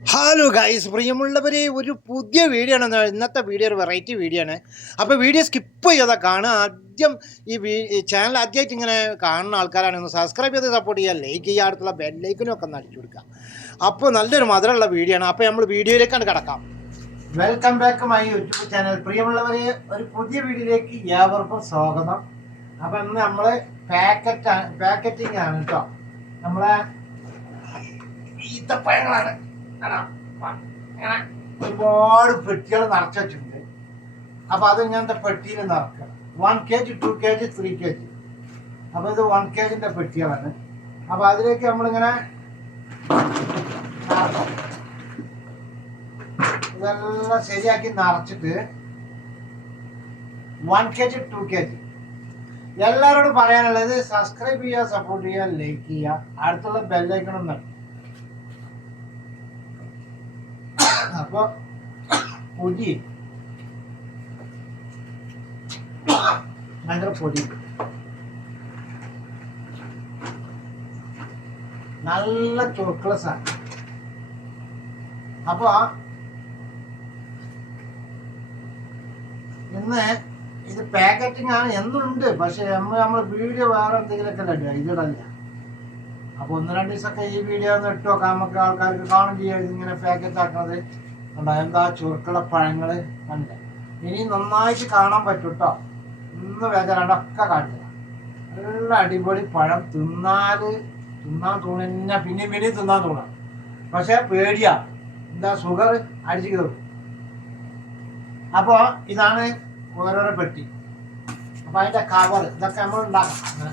Hello guys പ്രിയമുള്ളവരെ ഒരു പുതിയ വീഡിയോ ആണ്. ഇന്നത്തെ വീഡിയോ ഒരു വെറൈറ്റി വീഡിയോ ആണ്. അപ്പോൾ വീഡിയോ സ്കിപ്പ് ചെയ്യാതെ കാണുക. ആദ്യം ഈ ചാനൽ ആദ്യമായിട്ട് ഇങ്ങനെ കാണുന്ന ആൾക്കാരാണ്. ഒന്ന് സബ്സ്ക്രൈബ് ചെയ്ത് സപ്പോർട്ട് ചെയ്യുക. ലൈക്ക് ചെയ്യുക. അടുത്തുള്ള ബെല്ലൈക്കനും ഒക്കെ ഒന്ന് അടിച്ചു കൊടുക്കുക. അപ്പോൾ നല്ലൊരു മധുരമുള്ള വീഡിയോ ആണ്. അപ്പോൾ നമ്മൾ വീഡിയോയിലേക്കാണ് കിടക്കാം. Welcome back my YouTube channel പ്രിയമുള്ളവരെ ഒരു പുതിയ വീഡിയോയിലേക്ക് ഏവർക്കും സ്വാഗതം. അപ്പോൾ ഇന്ന് നമ്മൾ പാക്കറ്റ് പാക്കറ്റിംഗ് ആണ് കേട്ടോ. നമ്മളെ ഈത്തപ്പഴങ്ങളാണ്. ഇങ്ങനെ ഒരുപാട് പെട്ടികൾ നിറച്ച് വെച്ചിട്ടുണ്ട്. അപ്പൊ അത് ഇങ്ങനത്തെ പെട്ടിയിൽ നിറക്കണം one K G two K G three K G അപ്പൊ ഇത് വൺ കെ ജിന്റെ പെട്ടികളാണ്. അപ്പൊ അതിലേക്ക് നമ്മളിങ്ങനെ. ഇതെല്ലാം ശരിയാക്കി നിറച്ചിട്ട് one K G to K G എല്ലാവരോടും പറയാനുള്ളത് സബ്സ്ക്രൈബ് ചെയ്യുക സപ്പോർട്ട് ചെയ്യുക ലൈക്ക് ചെയ്യുക. അടുത്തുള്ള ബെല്ലൈക്കണം നടി അപ്പൊ പൊടി. ഭയങ്കര പൊടി. നല്ല ചോക്ലസ് ആണ് അപ്പൊ ഇന്ന് ഇത് പാക്കറ്റിംഗ് ആണ് എന്നുണ്ട് പക്ഷെ നമ്മൾ നമ്മൾ വീഡിയോ വേറെ എന്തെങ്കിലുമൊക്കെ ഇതിടല്ല അപ്പൊ ഒന്ന് രണ്ട് ദിവസമൊക്കെ ഈ വീഡിയോ ഒന്ന് ഇട്ട് നോക്കാം. നമുക്ക് ആൾക്കാർക്ക് കാണും ചെയ്യാം. ഇതിങ്ങനെ പാക്കറ്റ് ആക്കുന്നത് എന്താ ചുരുക്കള പഴങ്ങൾ കണ്ട ഇനി നന്നായിട്ട് കാണാൻ പറ്റും കേട്ടോ ഇന്ന് വേദനടൊക്കെ കാണില്ല നല്ല അടിപൊളി പഴം. തിന്നാൽ തിന്നാൻ തോന്നുന്ന പിന്നെയും പിന്നെയും തിന്നാൻ തോന്നാം. പക്ഷെ പേടിയാ. എന്താ? ഷുഗർ അടിച്ചു കയറും അപ്പോ ഇതാണ് ഓരോരോ പെട്ടി. അപ്പൊ അതിന്റെ കവർ ഇതൊക്കെ നമ്മൾ ഉണ്ടാക്കാം.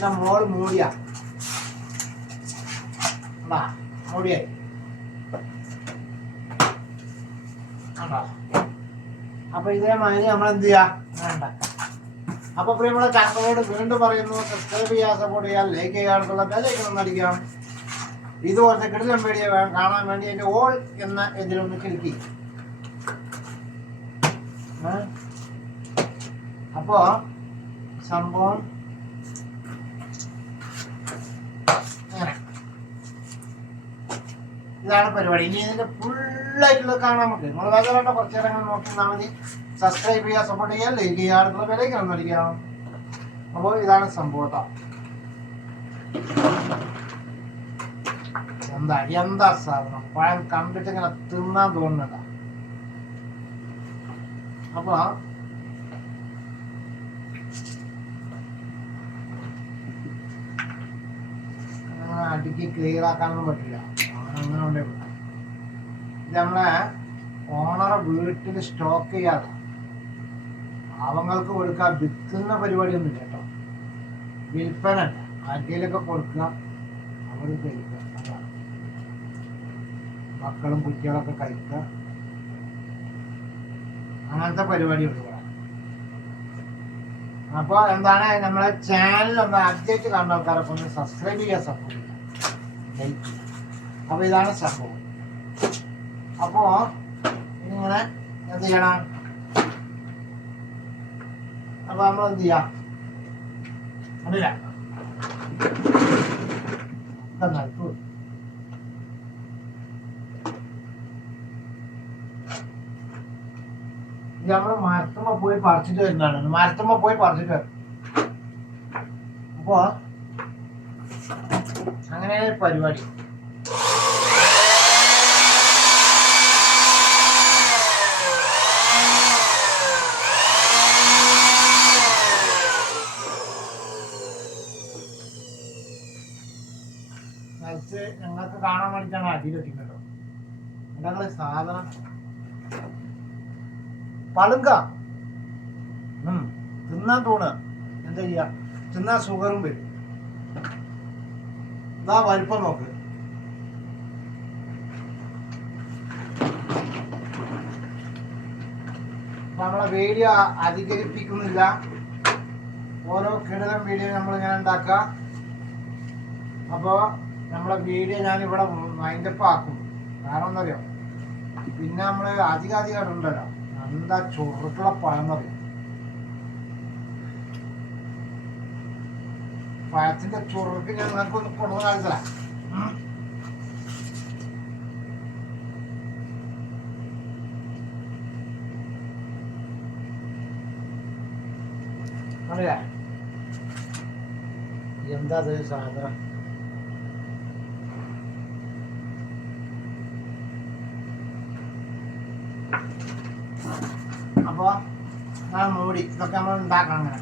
അങ്ങനെ. മോൾ മൂടിയ. കണ്ടോ അപ്പൊ ഇതേമാതിരി നമ്മൾ എന്ത് ചെയ്യാ? ഉണ്ടാക്കാം അപ്പൊ പ്രിയമുള്ള ചാനലോട് വീണ്ടും പറയുന്നു സബ്സ്ക്രൈബ് ചെയ്യാൻ സപ്പോർട്ട് ചെയ്യാൻ ലൈക്ക് ചെയ്യാനുള്ള ബെല്ലൈക്കണം അടിക്കാം. ഇതുപോലത്തെ കിടിലം വീഡിയോ വേണം കാണാൻ വേണ്ടി എന്റെ ഓൾ എന്ന ഇതിലൊന്ന് ക്ലിക്ക്? അപ്പോ സംഭവം ഇങ്ങനെ ഇതാണ് പരിപാടി. ഇനി ഇതിന്റെ ഫുള്ളായിട്ടുള്ള കാണാൻ നമുക്ക്. നിങ്ങൾ വേറെ കുറച്ച് നേരങ്ങൾ നോക്കിയിരുന്നാൽ മതി. സബ്സ്ക്രൈബ് ചെയ്യുക സപ്പോർട്ട് ചെയ്യുക ലൈക്ക് ചെയ്യുക അടുത്തുള്ള വിലയ്ക്ക് വന്നിരിക്കാം അപ്പോൾ ഇതാണ് സംഭവം ട്ടോ. എന്താ എന്താ സാധനം? പഴം കണ്ടിട്ട് ഇങ്ങനെ തിന്നാൻ തോന്നുന്നില്ല. അപ്പൊ അടുക്കി ക്ലിയർ ആക്കാനൊന്നും പറ്റില്ല. അങ്ങനെ കൊണ്ടേ. ഇത് നമ്മളെ ഓണറെ വീട്ടിൽ സ്റ്റോക്ക് ചെയ്യാതെ പാവങ്ങൾക്ക് കൊടുക്കുക വിൽക്കുന്ന പരിപാടിയൊന്നും കേട്ടോ. വിൽപ്പന ആർക്കെങ്കിലൊക്കെ കൊടുക്കുക അവർ കഴിക്കുക മക്കളും കുട്ടികളൊക്കെ കഴിക്കുക. അങ്ങനത്തെ പരിപാടിയുണ്ട് അപ്പോൾ അപ്പൊ എന്താണ് നമ്മളെ ചാനൽ ഒന്ന് ആദ്യമായിട്ട് കാണുന്ന ആൾക്കാരൊക്കെ ഒന്ന് സബ്സ്ക്രൈബ് ചെയ്യാൻ സപ്പോർട്ട് അപ്പൊ ഇതാണ് സംഭവം അപ്പോ ഇങ്ങനെ എന്ത് ചെയ്യണം? അപ്പൊ നമ്മൾ എന്ത് ചെയ്യാം? നമ്മൾ മരത്തുമ്മ പോയി പറിച്ചിട്ട് വരുന്നതാണ്. മരത്തുമ്മ പോയി പറിച്ചിട്ട് വരും അപ്പോ അങ്ങനെ പരിപാടി. നയിച്ച് ഞങ്ങൾക്ക് കാണാൻ വേണ്ടിയിട്ടാണ് അടിയിലെത്തിക്കുന്നത് എന്താണ് സാധനം? പളുങ്ക. തിന്നാൻ തോണ്. എന്താ ചെയ്യാ? തിന്നാൻ ഷുഗറും വരും. ഇതാ വലിപ്പം നോക്ക്. നമ്മളെ വീഡിയോ അധികരിപ്പിക്കുന്നില്ല. ഓരോ കിടലം വീഡിയോ നമ്മൾ ഇങ്ങനെ ഉണ്ടാക്കുക. അപ്പോൾ നമ്മളെ വീഡിയോ ഞാനിവിടെ മൈൻഡപ്പ് ആക്കും കാരണം എന്നറിയോ പിന്നെ നമ്മൾ അധികാധികം അധികം എന്താ ചുരുട്ടുള്ള പഴം എന്നറിയോ പഴത്തിന്റെ ചുരുക്ക് ഞാൻ നിനക്കൊന്ന് ഒന്ന് കണ്ടില്ലേ? എന്താ സാധനം? അപ്പൊ ഞാൻ മൂടി. ഇതൊക്കെ നമ്മൾ ഉണ്ടാക്കണം അങ്ങനെ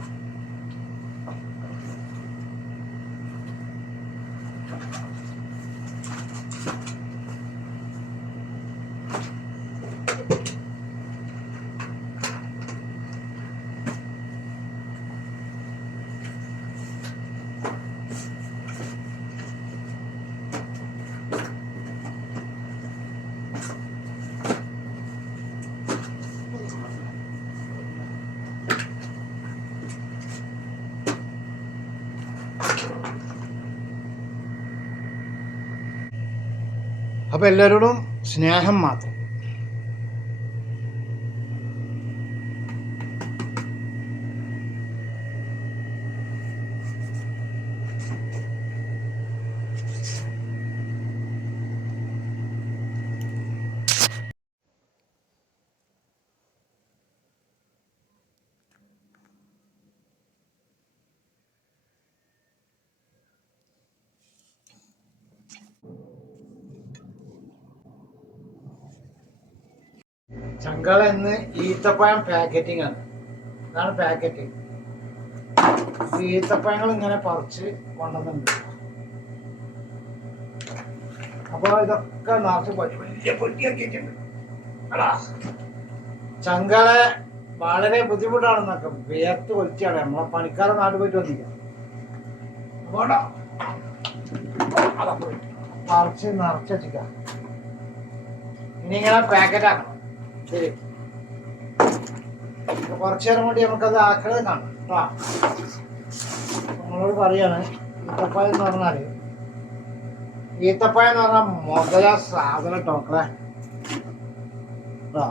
അപ്പൊ എല്ലാവരോടും സ്നേഹം മാത്രം. ചങ്കള എന്ന് ഈത്തപ്പഴം പാക്കറ്റിംഗ് ആണ്. ഇതാണ് പാക്കറ്റിംഗ് ഈത്തപ്പഴങ്ങൾ ഇങ്ങനെ പറിച്ച് കൊണ്ടുവന്നുണ്ട് അപ്പൊ ഇതൊക്കെ നിറച്ച് വലിയ പൊട്ടിയാക്കിയിട്ടുണ്ട്. ചങ്കള വളരെ ബുദ്ധിമുട്ടാണെന്നൊക്കെ വിയർത്ത് വലിച്ചാണ് നമ്മളെ പണിക്കാരെ നാട്ടിൽ പോയിട്ട് വന്നില്ല. പറിച്ച് നിറച്ചിട്ടില്ല ഇനി ഇങ്ങനെ പാക്കറ്റ് ആക്കണം. ശരി. കുറച്ചു നേരം കൊണ്ട് നമുക്കത് ആക്കണത് കാണാം. നമ്മളോട് പറയാണ് ഈത്തപ്പായ എന്ന് പറഞ്ഞാൽ ഈത്തപ്പായ എന്ന് പറഞ്ഞാൽ മുതല സാധനം ടോക്കളെ കേട്ടോ